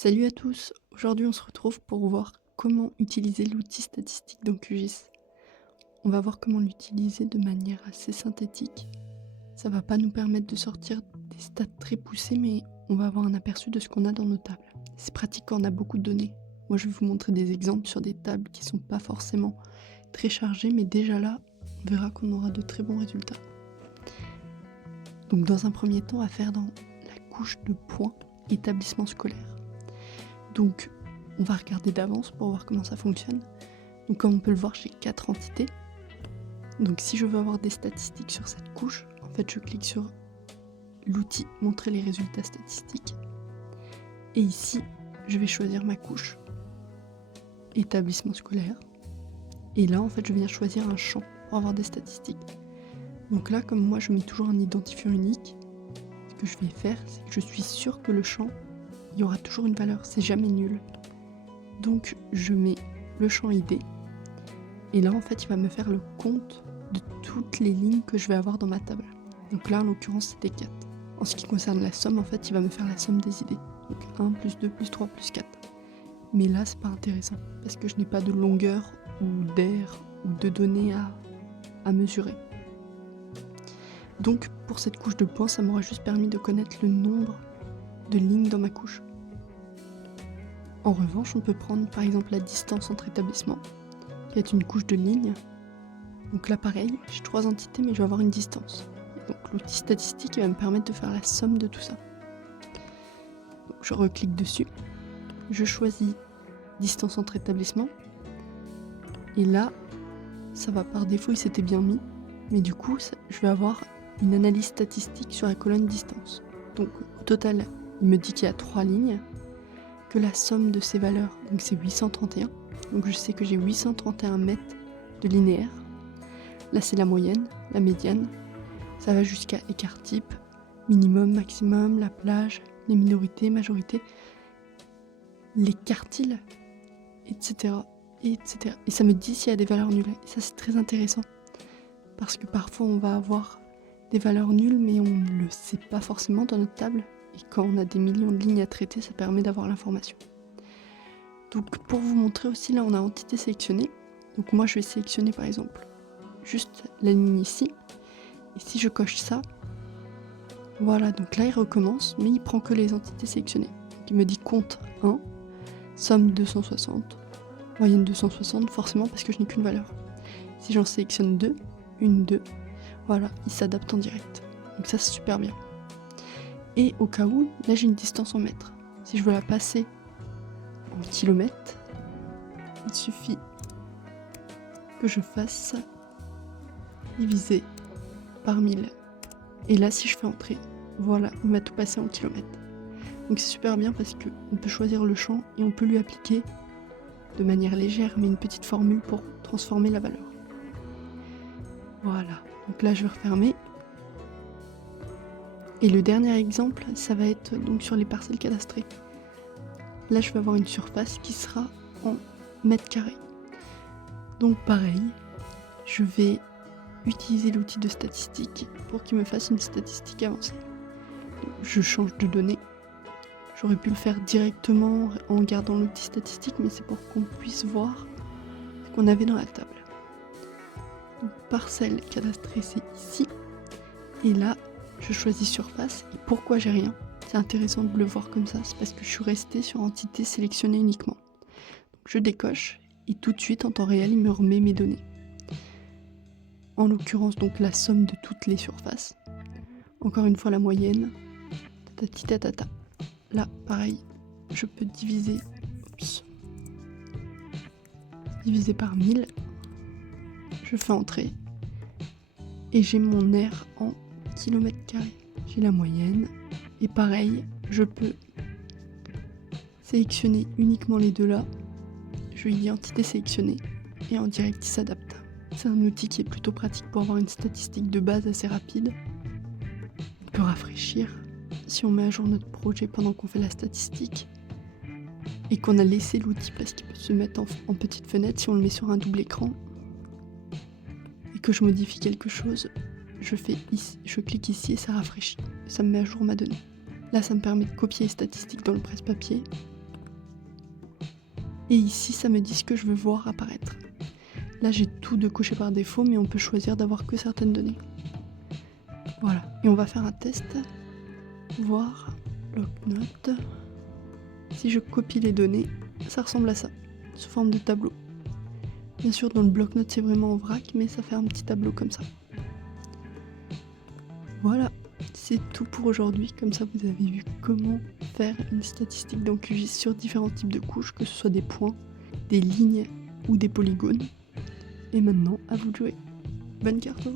Salut à tous, aujourd'hui on se retrouve pour voir comment utiliser l'outil statistique dans QGIS. On va voir comment l'utiliser de manière assez synthétique. Ça va pas nous permettre de sortir des stats très poussés, mais on va avoir un aperçu de ce qu'on a dans nos tables. C'est pratique quand on a beaucoup de données. Moi je vais vous montrer des exemples sur des tables qui sont pas forcément très chargées, mais déjà là, on verra qu'on aura de très bons résultats. Donc dans un premier temps, on va faire dans la couche de points établissement scolaire. Donc, on va regarder d'avance pour voir comment ça fonctionne. Donc, comme on peut le voir, j'ai 4 entités. Donc, si je veux avoir des statistiques sur cette couche, en fait, je clique sur l'outil « Montrer les résultats statistiques ». Et ici, je vais choisir ma couche « Établissement scolaire ». Et là, en fait, je viens choisir un champ pour avoir des statistiques. Donc là, comme moi, je mets toujours un identifiant unique, ce que je vais faire, c'est que je suis sûr que le champ, il y aura toujours une valeur, c'est jamais nul. Donc je mets le champ ID et là en fait il va me faire le compte de toutes les lignes que je vais avoir dans ma table. Donc là en l'occurrence c'était 4. En ce qui concerne la somme, en fait il va me faire la somme des idées. Donc 1 plus 2 plus 3 plus 4. Mais là c'est pas intéressant parce que je n'ai pas de longueur ou d'air ou de données à mesurer. Donc pour cette couche de points, ça m'aura juste permis de connaître le nombre de lignes dans ma couche. En revanche, on peut prendre par exemple la distance entre établissements, qui est une couche de lignes. Donc là pareil, j'ai 3 entités mais je vais avoir une distance. Donc l'outil statistique va me permettre de faire la somme de tout ça. Donc je reclique dessus, je choisis distance entre établissements, et là, ça va par défaut, il s'était bien mis, mais du coup, je vais avoir une analyse statistique sur la colonne distance. Donc au total, il me dit qu'il y a 3 lignes, que la somme de ces valeurs, donc c'est 831, donc je sais que j'ai 831 mètres de linéaire. Là c'est la moyenne, la médiane, ça va jusqu'à écart type, minimum, maximum, la plage, les minorités, majorités, les quartiles, etc. etc. Et ça me dit s'il y a des valeurs nulles, et ça c'est très intéressant, parce que parfois on va avoir des valeurs nulles, mais on ne le sait pas forcément dans notre table. Et quand on a des millions de lignes à traiter, ça permet d'avoir l'information. Donc pour vous montrer aussi, là on a entité sélectionnée. Donc moi je vais sélectionner par exemple juste la ligne ici. Et si je coche ça, voilà, donc là il recommence, mais il prend que les entités sélectionnées. Donc il me dit compte 1, somme 260, moyenne 260, forcément parce que je n'ai qu'une valeur. Si j'en sélectionne 2, 2, voilà, il s'adapte en direct. Donc ça c'est super bien. Et au cas où, là j'ai une distance en mètres. Si je veux la passer en kilomètres, il suffit que je fasse diviser par 1000. Et là si je fais entrer, voilà, il m'a tout passé en kilomètres. Donc c'est super bien parce qu'on peut choisir le champ et on peut lui appliquer de manière légère mais une petite formule pour transformer la valeur. Voilà, donc là je vais refermer. Et le dernier exemple, ça va être donc sur les parcelles cadastrées. Là, je vais avoir une surface qui sera en mètres carrés. Donc pareil, je vais utiliser l'outil de statistique pour qu'il me fasse une statistique avancée. Donc, je change de données. J'aurais pu le faire directement en gardant l'outil statistique, mais c'est pour qu'on puisse voir ce qu'on avait dans la table. Donc parcelle cadastrée, c'est ici. Et là, je choisis surface. Et pourquoi j'ai rien ? C'est intéressant de le voir comme ça, c'est parce que je suis restée sur entité sélectionnée uniquement. Donc je décoche et tout de suite en temps réel il me remet mes données. En l'occurrence donc la somme de toutes les surfaces. Encore une fois la moyenne. Tatati tatata. Là pareil, je peux diviser par 1000. Je fais entrer et j'ai mon R en kilomètres carrés. J'ai la moyenne. Et pareil, je peux sélectionner uniquement les deux là. Je lui dis entité sélectionnée et en direct il s'adapte. C'est un outil qui est plutôt pratique pour avoir une statistique de base assez rapide. On peut rafraîchir si on met à jour notre projet pendant qu'on fait la statistique et qu'on a laissé l'outil parce qu'il peut se mettre en petite fenêtre. Si on le met sur un double écran et que je modifie quelque chose, je clique ici et ça rafraîchit. Ça me met à jour ma donnée. Là, ça me permet de copier les statistiques dans le presse-papier Et ici, ça me dit ce que je veux voir apparaître. Là, j'ai tout de coché par défaut, mais on peut choisir d'avoir que certaines données. Voilà, et on va faire un test. Voir, bloc-notes. Si je copie les données, ça ressemble à ça, sous forme de tableau. Bien sûr, dans le bloc-notes, c'est vraiment en vrac, mais ça fait un petit tableau comme ça. Voilà, c'est tout pour aujourd'hui. Comme ça, vous avez vu comment faire une statistique dans QGIS sur différents types de couches, que ce soit des points, des lignes ou des polygones. Et maintenant, à vous de jouer. Bonne carte.